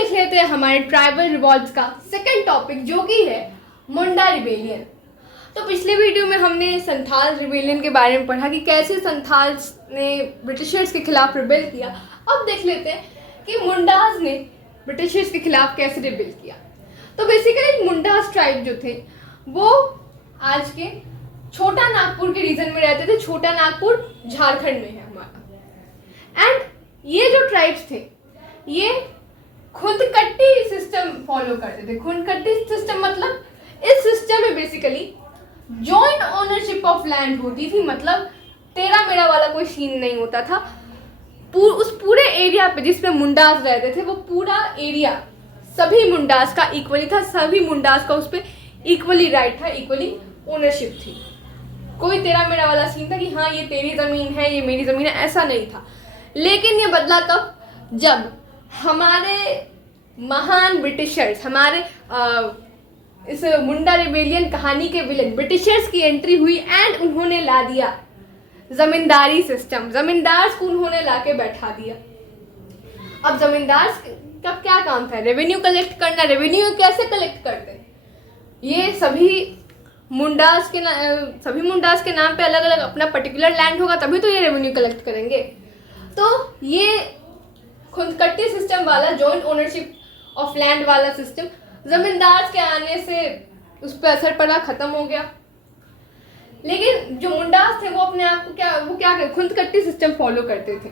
देख लेते हैं हमारे ट्राइबल रिवॉल्ट्स का सेकंड टॉपिक जो कि है मुंडा रिबेलियन। तो पिछले वीडियो में हमने संथाल रिबेलियन के बारे में पढ़ा कि कैसे संथाल्स ने ब्रिटिशर्स के खिलाफ रिबेल किया। अब देख लेते हैं कि मुंडाज ने ब्रिटिशर्स के खिलाफ कैसे रिबेल किया। तो बेसिकली मुंडाज ट्राइब जो थे वो आज के छोटा नागपुर के रीजन में रहते थे। छोटा नागपुर झारखंड में है हमारा। एंड ये जो ट्राइब्स थे ये खुंदकट्टी सिस्टम फॉलो करते थे। खुंदकट्टी सिस्टम मतलब इस सिस्टम में basically joint ownership of land होती थी। मतलब तेरा मेरा वाला कोई सीन नहीं होता था। उस पूरे एरिया पे जिसमें मुंडास रहते थे वो पूरा एरिया सभी मुंडास का इक्वली था। सभी मुंडास का उस पर इक्वली राइट था, इक्वली ओनरशिप थी। कोई तेरा मेरा वाला सीन था कि हाँ ये तेरी ज़मीन है ये मेरी ज़मीन है, ऐसा नहीं था। लेकिन ये बदला कब? जब हमारे महान ब्रिटिशर्स, हमारे इस मुंडा रिबेलियन कहानी के विलेन ब्रिटिशर्स की एंट्री हुई एंड उन्होंने ला दिया जमींदारी सिस्टम। जमींदार्स को उन्होंने लाके बैठा दिया। अब जमींदार्स का क्या काम था? रेवेन्यू कलेक्ट करना। रेवेन्यू कैसे कलेक्ट करते? ये सभी मुंडास के नाम पे अलग अलग अपना पर्टिकुलर लैंड होगा तभी तो ये रेवेन्यू कलेक्ट करेंगे। तो ये खुंदकट्टी सिस्टम वाला जॉइंट ओनरशिप ऑफ लैंड वाला सिस्टम जमींदार के आने से उस पर असर पड़ा, खत्म हो गया। लेकिन जो मुंडास थे वो अपने आप को क्या खुंदकट्टी सिस्टम फॉलो करते थे।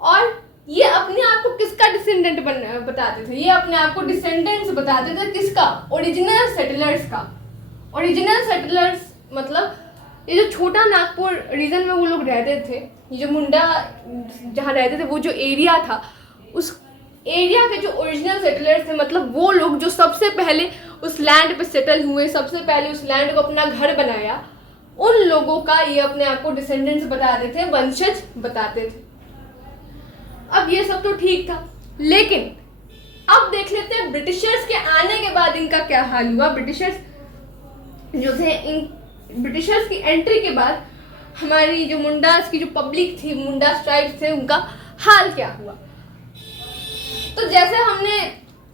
और ये अपने आप को किसका डिसेंडेंट बताते थे? ये अपने आप को डिसेंडेंट्स बताते थे। किसका? ओरिजिनल सेटलर्स का। ओरिजिनल सेटलर्स मतलब ये जो छोटा नागपुर रीजन में वो लोग रहते थे, ये जो मुंडा जहाँ रहते थे वो जो एरिया था, उस एरिया के जो ओरिजिनल सेटलर्स थे, मतलब वो लोग जो सबसे पहले उस लैंड पे सेटल हुए, सबसे पहले उस लैंड को अपना घर बनाया, उन लोगों का ये अपने आप को डिसेंडेंट्स बताते थे, वंशज बताते थे। अब ये सब तो ठीक था, लेकिन अब देख लेते हैं ब्रिटिशर्स के आने के बाद इनका क्या हाल हुआ। ब्रिटिशर्स जो थे, इन ब्रिटिशर्स की एंट्री के बाद हमारी जो मुंडास की जो पब्लिक थी, मुंडास ट्राइब्स थे, उनका हाल क्या हुआ। तो जैसे हमने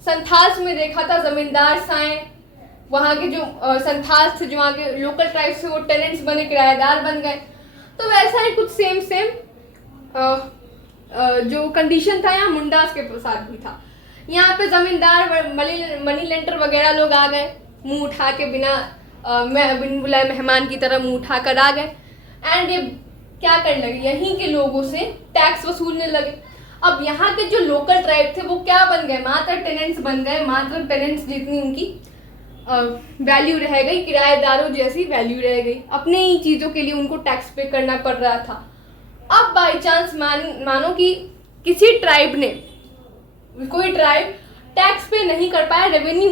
संथाल्स में देखा था, जमींदार आए, वहाँ के जो संथाल्स थे, जो वहाँ के लोकल ट्राइब्स थे, वो टेनेंट्स बने, किराएदार बन गए। तो वैसा ही कुछ सेम जो कंडीशन था यहाँ मुंडास के साथ भी था। यहाँ पे जमींदार मनी लेंडर वगैरह लोग आ गए, मुंह उठा के बिना बुलाए मेहमान की तरह मुंह उठा कर आ गए। एंड ये क्या करने लगे? यहीं के लोगों से टैक्स वसूलने लगे। अब यहाँ के जो लोकल ट्राइब थे वो क्या बन गए? मात्र टेनेंट्स बन गए। मात्र टेनेंट्स जितनी उनकी वैल्यू रह गई, किराएदारों जैसी वैल्यू रह गई। अपने ही चीज़ों के लिए उनको टैक्स पे करना पड़ रहा था। अब बाई चांस मानो कि किसी ट्राइब ने, कोई ट्राइब टैक्स पे नहीं कर पाया, रेवेन्यू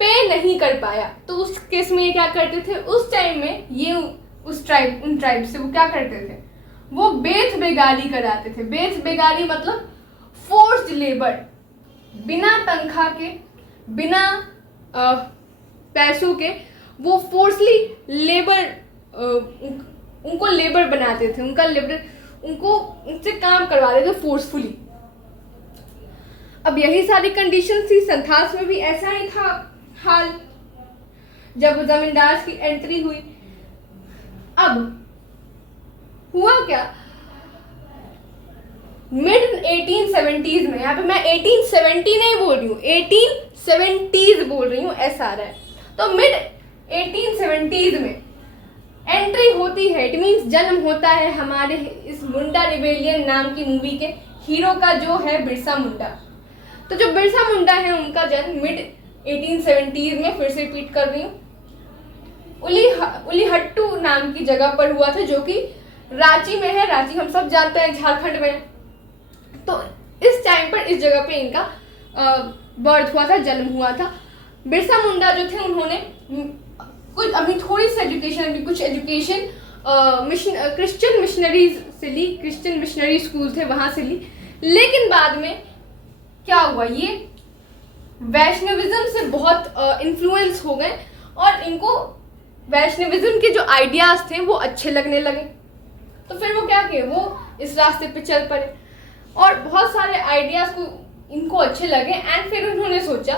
पे नहीं कर पाया, तो उस केस में ये क्या करते थे? उस टाइम में ये उन ट्राइब से वो क्या करते थे? वो बेथ बेगारी कराते थे। बेथ बेगारी मतलब फोर्स्ड लेबर, बिना तनख्वाह के, बिना पैसों के वो फोर्सली लेबर, उनको लेबर बनाते थे। उनसे काम करवाते थे फोर्सफुली। अब यही सारी कंडीशन थी। संथाल्स में भी ऐसा ही था हाल जब जमींदार की एंट्री हुई। अब हुआ क्या? मिड 1870s में, यहाँ पे मैं 1870 नहीं बोल रही हूँ, 1870s बोल रही हूँ, ऐसा आ रहा है। तो मिड 1870s में एंट्री होती है, इट मीन्स जन्म होता है हमारे इस मुंडा रिबेलियन नाम की मूवी के हीरो का, जो है बिरसा मुंडा। तो जो बिरसा मुंडा है उनका जन्म मिड 1870s में, फिर से रिपीट कर रही हूँ, उलीहट्टू नाम की जगह पर हुआ था, जो कि रांची में है। रांची हम सब जानते हैं, झारखंड में। तो इस टाइम पर इस जगह पे इनका बर्थ हुआ था, जन्म हुआ था। बिरसा मुंडा जो थे उन्होंने कुछ अभी थोड़ी सी एजुकेशन क्रिश्चियन मिशनरीज से ली, क्रिश्चियन मिशनरी स्कूल थे वहाँ से ली। लेकिन बाद में क्या हुआ? ये वैष्णविज्म से बहुत इन्फ्लुएंस हो गए और इनको वैष्णविज्म के जो आइडियाज थे वो अच्छे लगने लगे। तो फिर वो क्या किए? वो इस रास्ते पे चल पड़े और बहुत सारे आइडियाज को इनको अच्छे लगे एंड फिर उन्होंने सोचा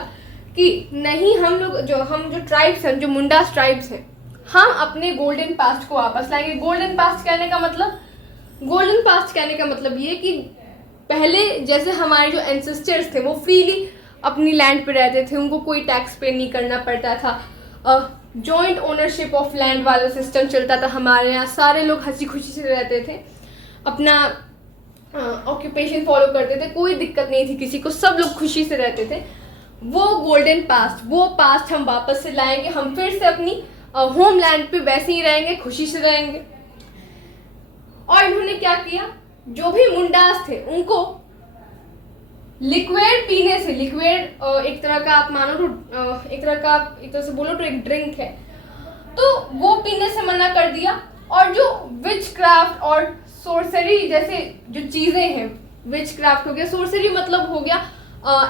कि नहीं, हम जो ट्राइब्स हैं, जो मुंडास ट्राइब्स हैं, हम अपने गोल्डन पास्ट को वापस लाएंगे। गोल्डन पास्ट कहने का मतलब ये कि पहले जैसे हमारे जो एंसेस्टर्स थे वो फ्रीली अपनी लैंड पे रहते थे, उनको कोई टैक्स पे नहीं करना पड़ता था, जॉइंट ओनरशिप ऑफ लैंड वाला सिस्टम चलता था हमारे यहाँ, सारे लोग हंसी खुशी से रहते थे, अपना ऑक्यूपेशन फॉलो करते थे, कोई दिक्कत नहीं थी किसी को, सब लोग खुशी से रहते थे। वो गोल्डन पास्ट, वो पास्ट हम वापस से लाएंगे, हम फिर से अपनी होम लैंड पे वैसे ही रहेंगे, खुशी से रहेंगे। और इन्होंने क्या किया, जो भी मुंडास थे उनको लिक्विड पीने से, लिक्विड एक तरह का आप मानो तो एक तरह से बोलो तो एक ड्रिंक है, तो वो पीने से मना कर दिया। और जो विच क्राफ्ट और सोर्सरी जैसे जो चीज़ें हैं, विच क्राफ्ट हो गया, सोर्सरी मतलब हो गया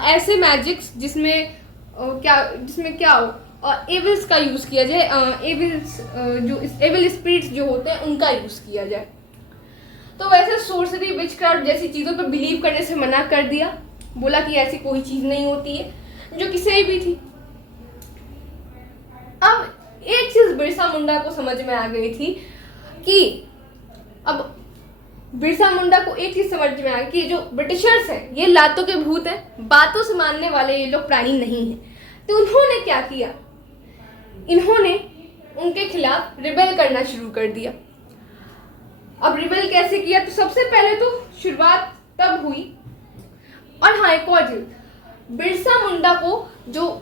ऐसे मैजिक्स जिसमें क्या हो, एविल्स का यूज़ किया जाए, एविल स्पिरिट्स जो होते हैं उनका यूज़ किया जाए। तो वैसे सोर्सरी, विच क्राफ्ट जैसी चीज़ों पर बिलीव करने से मना कर दिया, बोला कि ऐसी कोई चीज़ नहीं होती है जो किसी भी थी। अब एक चीज़ बिरसा मुंडा को समझ में आ गई थी कि अब बिरसा मुंडा को एक चीज़ समझ में आ गई कि जो ब्रिटिशर्स हैं ये लातों के भूत हैं, बातों से मानने वाले ये लोग प्राणी नहीं हैं। तो उन्होंने क्या किया, इन्होंने उनके खिलाफ रिबेल करना शुरू कर दिया। अब रिबेल कैसे किया, तो सबसे पहले तो शुरुआत तब हुई। और हाँ, एक और चीज़, बिरसा मुंडा को जो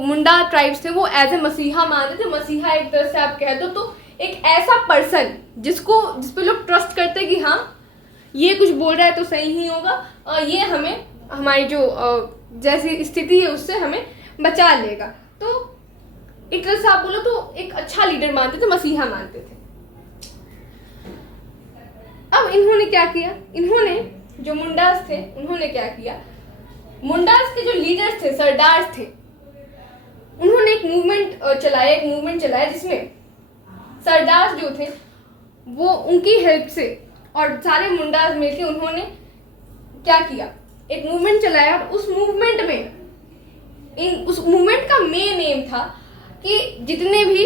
मुंडा ट्राइब्स थे वो एज ए मसीहा मानते थे। मसीहा एक तरह से आप कह दो तो एक ऐसा पर्सन जिस पे लोग ट्रस्ट करते कि हाँ ये कुछ बोल रहा है तो सही ही होगा, और ये हमें हमारी जो जैसी स्थिति है उससे हमें बचा लेगा। तो एक तरह से आप बोलो तो एक अच्छा लीडर मानते थे, मसीहा मानते थे। अब इन्होंने क्या किया, इन्होंने जो मुंडास थे उन्होंने क्या किया, मुंडास के जो लीडर्स थे, सरदार्स थे, उन्होंने एक मूवमेंट चलाया जिसमें सरदार जो थे वो उनकी हेल्प से और सारे मुंडास मिलकर उन्होंने क्या किया, एक मूवमेंट चलाया। और उस मूवमेंट का मेन एम था कि जितने भी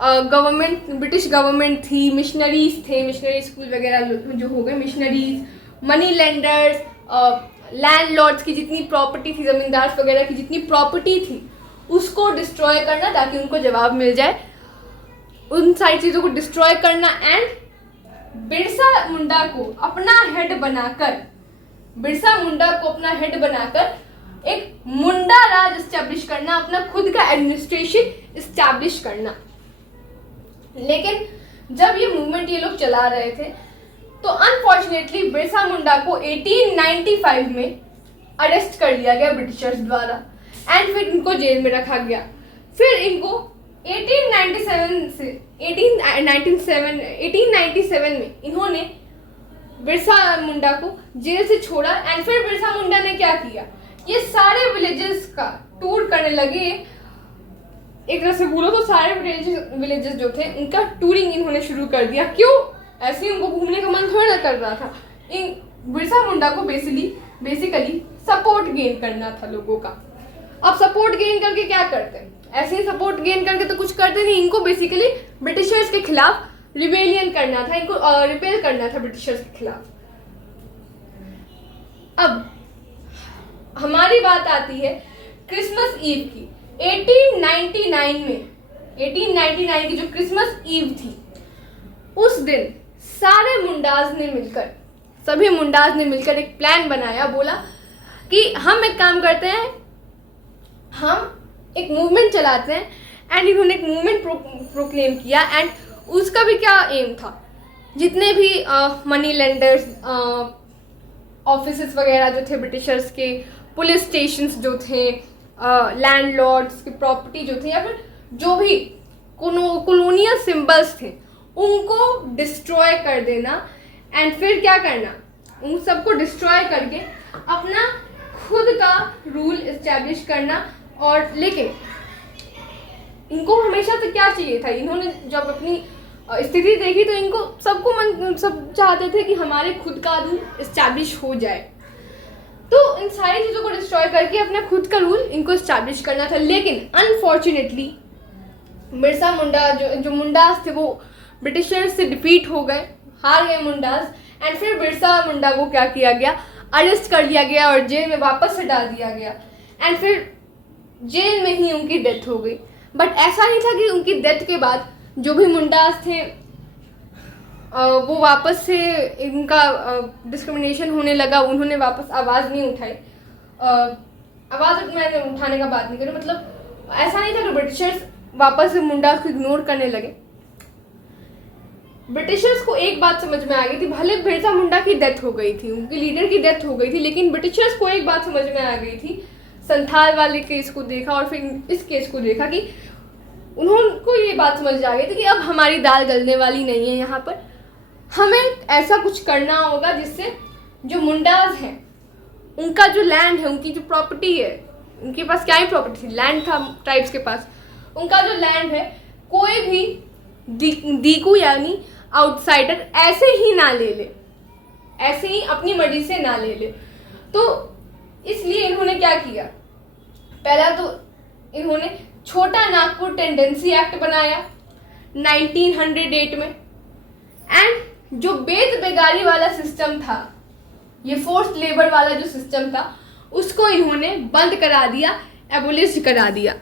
गवर्नमेंट, ब्रिटिश गवर्नमेंट थी, मिशनरीज थे, मिशनरी स्कूल वगैरह जो हो गए, मिशनरीज, मनी लेंडर्स, लैंडलॉर्ड्स की जितनी प्रॉपर्टी थी, जमींदार वगैरह की जितनी प्रॉपर्टी थी, उसको डिस्ट्रॉय करना ताकि उनको जवाब मिल जाए, उन सारी चीज़ों को डिस्ट्रॉय करना। एंड बिरसा मुंडा को अपना हेड बनाकर एक मुंडा राज एस्टैब्लिश करना, अपना खुद का एडमिनिस्ट्रेशन एस्टैब्लिश करना। लेकिन जब ये मूवमेंट ये लोग चला रहे थे तो अनफॉर्चुनेटली बिरसा मुंडा को 1895 में अरेस्ट कर लिया गया ब्रिटिशर्स द्वारा एंड फिर इनको जेल में रखा गया। फिर इनको 1897 में इन्होंने बिरसा मुंडा को जेल से छोड़ा। एंड फिर बिरसा मुंडा ने क्या किया, ये सारे विलेजेस का टूर करने लगे। एक तरह से बोलो तो सारे विलेजेस जो थे उनका टूरिंग इन्होंने शुरू कर दिया। क्यों, ऐसे ही उनको घूमने का मन थोड़ा ना कर रहा था। इन बिरसा मुंडा को बेसिकली सपोर्ट गेन करना था लोगों का। अब सपोर्ट गेन करके क्या करते हैं, ऐसे ही सपोर्ट गेन करके तो कुछ करते नहीं, इनको बेसिकली ब्रिटिशर्स के खिलाफ रिबेलियन करना था, इनको रिपेल करना था ब्रिटिशर्स के खिलाफ। अब हमारी बात आती है क्रिसमस ईव की। 1899 की जो क्रिसमस ईव थी, उस दिन सभी मुंडास ने मिलकर एक प्लान बनाया। बोला कि हम एक काम करते हैं, हम एक मूवमेंट चलाते हैं। एंड इन्होंने एक मूवमेंट प्रोक्लेम किया। एंड उसका भी क्या एम था, जितने भी मनी लेंडर्स, ऑफिसेस वगैरह जो थे ब्रिटिशर्स के, पुलिस स्टेशंस जो थे, लैंडलॉर्ड्स की प्रॉपर्टी जो थी, या फिर जो भी कॉलोनियल सिंबल्स थे, उनको डिस्ट्रॉय कर देना। एंड फिर क्या करना, उन सबको डिस्ट्रॉय करके अपना खुद का रूल एस्टैब्लिश करना। और लेकिन इनको हमेशा से क्या चाहिए था, इन्होंने जब अपनी स्थिति देखी तो इनको सब चाहते थे कि हमारे खुद का रूल एस्टैब्लिश हो जाए। तो इन सारी चीज़ों को डिस्ट्रॉय करके अपना खुद का रूल इनको स्टैब्लिश करना था। लेकिन अनफॉर्चुनेटली बिरसा मुंडा जो मुंडास थे वो ब्रिटिशर्स से डिफीट हो गए, हार गए मुंडास। एंड फिर बिरसा मुंडा को क्या किया गया, अरेस्ट कर लिया गया और जेल में वापस से डाल दिया गया। एंड फिर जेल में ही उनकी डेथ हो गई। बट ऐसा नहीं था कि उनकी डेथ के बाद जो भी मुंडास थे वो वापस से इनका डिस्क्रिमिनेशन होने लगा, उन्होंने वापस आवाज़ नहीं उठाई। आवाज़ मैंने उठाने का बात नहीं करी, मतलब ऐसा नहीं था कि ब्रिटिशर्स वापस से मुंडास को इग्नोर करने लगे। ब्रिटिशर्स को एक बात समझ में आ गई थी, भले बिरसा मुंडा की डेथ हो गई थी, उनके लीडर की डेथ हो गई थी, लेकिन ब्रिटिशर्स को एक बात समझ में आ गई थी। संथाल वाले केस को देखा और फिर इस केस को देखा कि उनको ये बात समझ आ गई थी कि अब हमारी दाल गलने वाली नहीं है, यहाँ पर हमें ऐसा कुछ करना होगा जिससे जो मुंडाज हैं उनका जो लैंड है, उनकी जो प्रॉपर्टी है, उनके पास क्या ही प्रॉपर्टी थी, लैंड था ट्राइब्स के पास, उनका जो लैंड है कोई भी दीकू यानी आउटसाइडर ऐसे ही ना ले ले, ऐसे ही अपनी मर्जी से ना ले ले। तो इसलिए इन्होंने क्या किया, पहला तो इन्होंने छोटा नागपुर टेंडेंसी एक्ट बनाया 1908 में। एंड जो बेद बेगारी वाला सिस्टम था, ये फोर्स्ड लेबर वाला जो सिस्टम था, उसको इन्होंने बंद करा दिया, एबोलिश करा दिया।